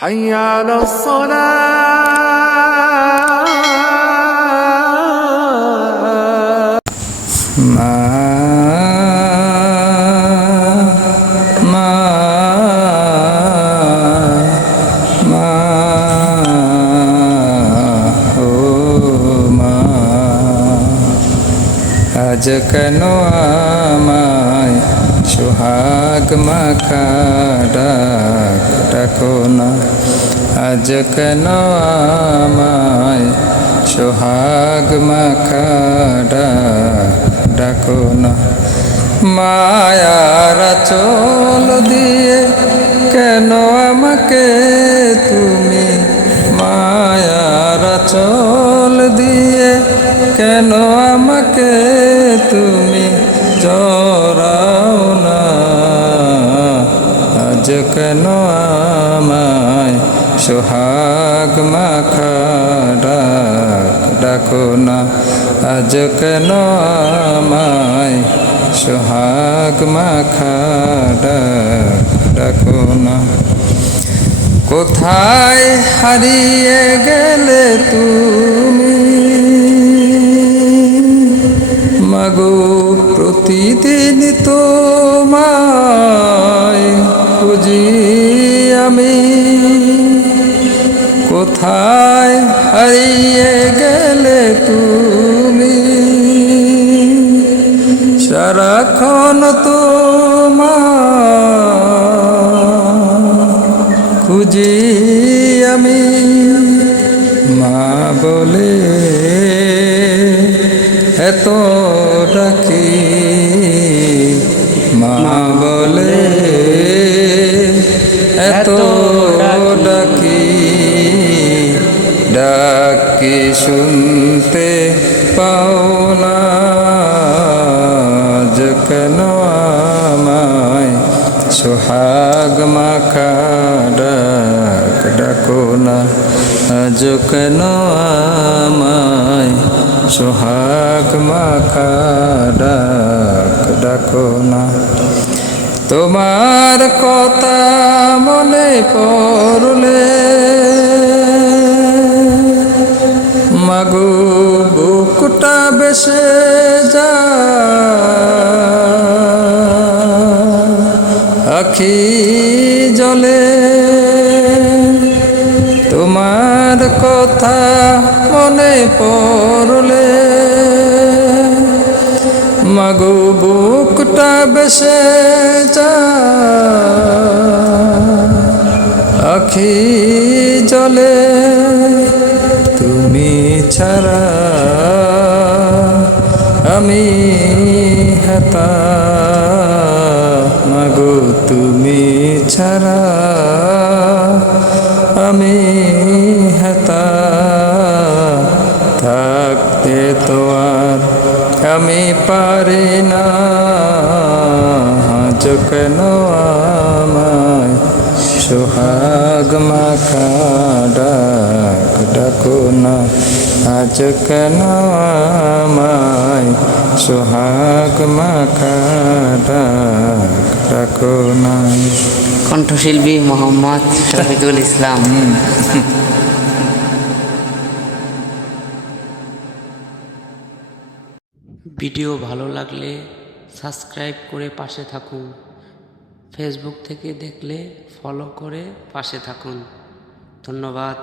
حي على الصلاة আজ কেন আমায় সোহাগ মাখা ডাক ডাকো না, আজ কেন আমায় সোহাগ মাখা ডাক ডাকো না। মায়ার চোল দিয়ে কেন আমাকে তুমি, মায়ার চোল দিয়ে কেন আমাকে তুমি জড়াও না, আজ কেন আমায় সোহাগ মাখা ডাক ডাকো না, আজ কেন আমায় সোহাগ মাখা ডাক ডাকো না। কোথায় হারিয়ে গেলে তুমি মাগো, প্রতিদিন তোমায় খুঁজি আমি, কোথায় হারিয়ে গেলে তুমি, সারাক্ষণ তোমায় খুঁজি আমি। মা বলে এত ডাকি, মা বলে এত ডাকি, ডাকি শুনতে পাও না, আজ কেন আমায় সোহাগ মাখা ডাক ডাকো না, আজ কেন আমায় সোহাগ মাখা ডাক ডাকো না। তোমার কথা মনে পড়লে মাগো বুকটা বেসে যায়, আখি জলে তোমার কথা মনে পড়লে মাগো বুকটা বেসে যায়, আখি জলে তুমি ছাড়া আমি হেতা, মাগো তুমি ছাড়া আমি হেতা, থাকতে তো আর আমি পারি না, আজ কেন আমায় সোহাগ মাখা ডাক ডাকো না, আজ কেন আমায় সোহাগ মাখা ডাক ডাকো না। কণ্ঠশিল্পী মোহাম্মদ শফিকুল ইসলাম। ভিডিও ভালো লাগলে সাবস্ক্রাইব করে পাশে থাকুন, ফেসবুক থেকে দেখলে ফলো করে পাশে থাকুন। ধন্যবাদ।